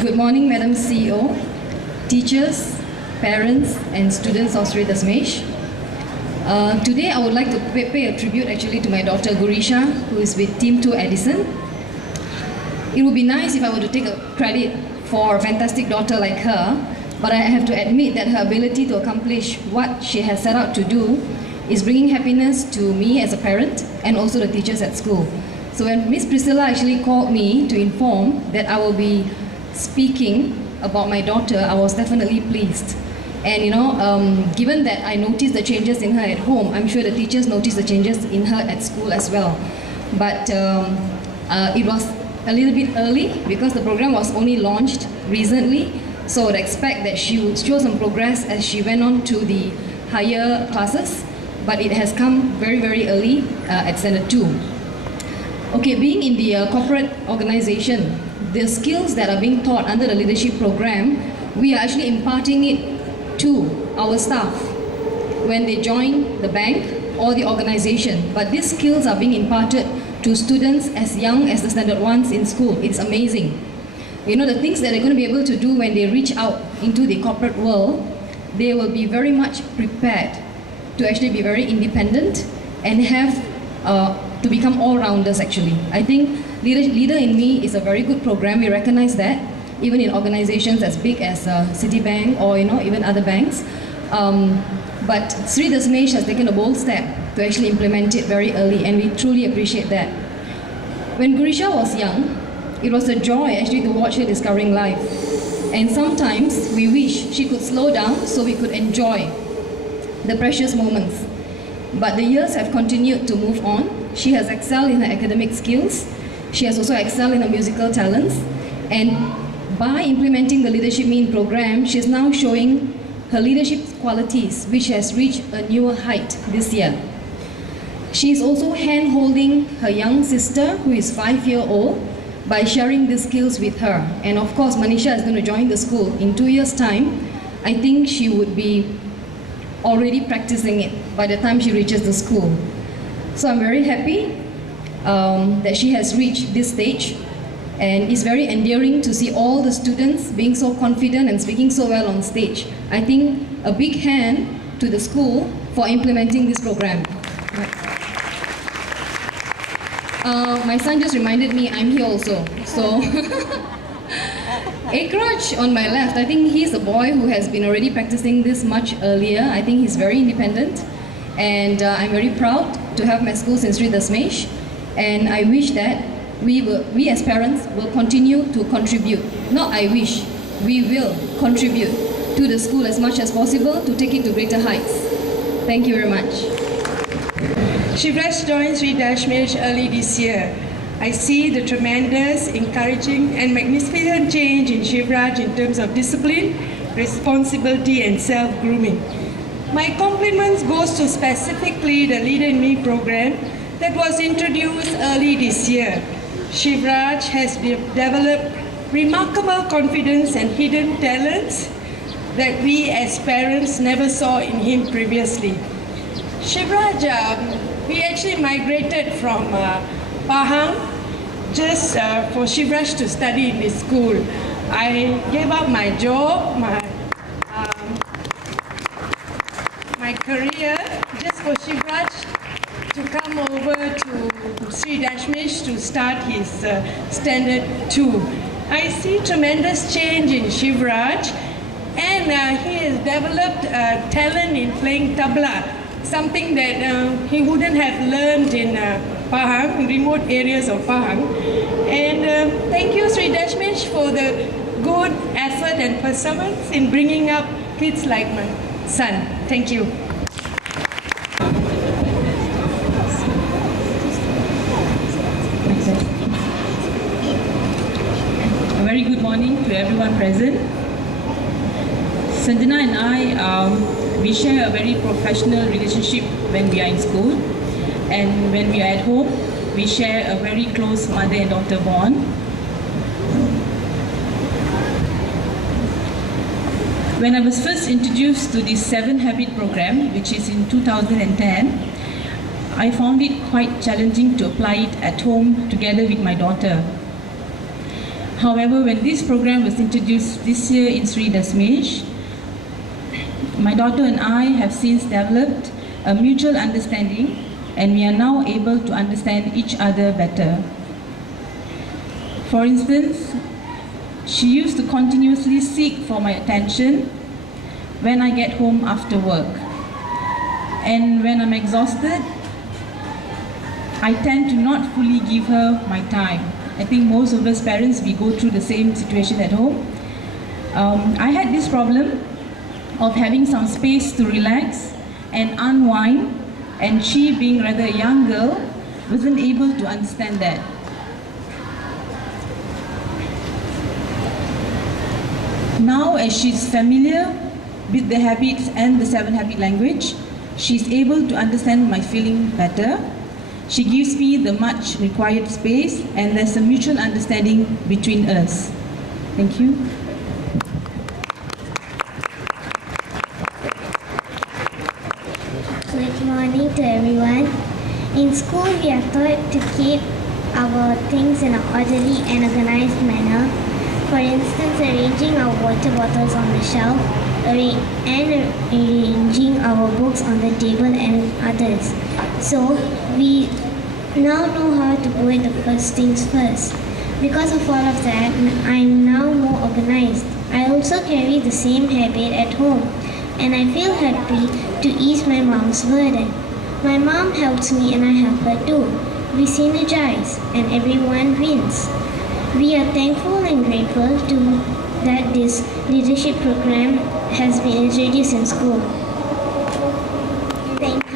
Good morning, Madam CEO, teachers, parents, and students of Sri Damesh. Today, I would like to pay a tribute actually to my daughter Gurisha, who is with Team 2 Edison. It would be nice if I were to take a credit for a fantastic daughter like her, but I have to admit that her ability to accomplish what she has set out to do is bringing happiness to me as a parent and also the teachers at school. So when Miss Priscilla actually called me to inform that I will be speaking about my daughter, I was definitely pleased. And given that I noticed the changes in her at home, I'm sure the teachers noticed the changes in her at school as well. But it was a little bit early because the program was only launched recently. So I would expect that she would show some progress as she went on to the higher classes. But it has come very, very early at Standard 2. Okay, being in the corporate organization, the skills that are being taught under the leadership program, we are actually imparting it to our staff when they join the bank or the organization. But these skills are being imparted to students as young as the standard ones in school. It's amazing. The things that they're going to be able to do when they reach out into the corporate world, they will be very much prepared to actually be very independent and have to become all-rounders actually. I think Leader in Me is a very good program. We recognize that, even in organizations as big as Citibank or even other banks. But Sri Damesh has taken a bold step to actually implement it very early, and we truly appreciate that. When Gurisha was young, it was a joy actually to watch her discovering life. And sometimes we wish she could slow down so we could enjoy the precious moments. But the years have continued to move on. She has excelled in her academic skills. She has also excelled in her musical talents. And by implementing the Leadership Mean program, she is now showing her leadership qualities, which has reached a newer height this year. She is also hand-holding her young sister, who is 5-year-old, by sharing these skills with her. And of course, Manisha is going to join the school in 2 years' time. I think she would be already practicing it by the time she reaches the school. So I'm very happy that she has reached this stage, and it's very endearing to see all the students being so confident and speaking so well on stage. I think a big hand to the school for implementing this program. My son just reminded me I'm here also. So Ekraj on my left, I think he's a boy who has been already practicing this much earlier. I think he's very independent, and I'm very proud to have my schools in Sri Damesh. And I wish that we as parents will continue to contribute. Not I wish, we will contribute to the school as much as possible to take it to greater heights. Thank you very much. Shivraj joined Sri Damesh early this year. I see the tremendous, encouraging and magnificent change in Shivraj in terms of discipline, responsibility and self-grooming. My compliments goes to specifically the Leader in Me program that was introduced early this year. Shivraj has developed remarkable confidence and hidden talents that we as parents never saw in him previously. Shivraj, we actually migrated from Pahang just for Shivraj to study in this school. I gave up my job, my career, just for Shivraj to come over to Sri Damesh to start his Standard 2. I see tremendous change in Shivraj, and he has developed talent in playing tabla, something that he wouldn't have learned in Pahang, remote areas of Pahang. And thank you, Sri Damesh, for the good effort and perseverance in bringing up kids like my son. Thank you. A very good morning to everyone present. Sanjana and I, we share a very professional relationship when we are in school, and when we are at home, we share a very close mother and daughter bond. When I was first introduced to this 7 Habit program, which is in 2010, I found it quite challenging to apply it at home together with my daughter. However, when this program was introduced this year in Sri Damesh, my daughter and I have since developed a mutual understanding, and we are now able to understand each other better. For instance, she used to continuously seek for my attention when I get home after work. And when I'm exhausted, I tend to not fully give her my time. I think most of us parents, we go through the same situation at home. I had this problem of having some space to relax and unwind, and she, being rather a young girl, wasn't able to understand that. Now, as she's familiar with the habits and the 7 habit language, she's able to understand my feeling better. She gives me the much required space, and there's a mutual understanding between us. Thank you. Good morning to everyone. In school, we are taught to keep our things in an orderly and organized manner. For instance, arranging our water bottles on the shelf and arranging our books on the table and others. So, we now know how to put the first things first. Because of all of that, I'm now more organized. I also carry the same habit at home, and I feel happy to ease my mom's burden. My mom helps me and I help her too. We synergize and everyone wins. We are thankful and grateful to that this leadership program has been introduced in school. Thank you.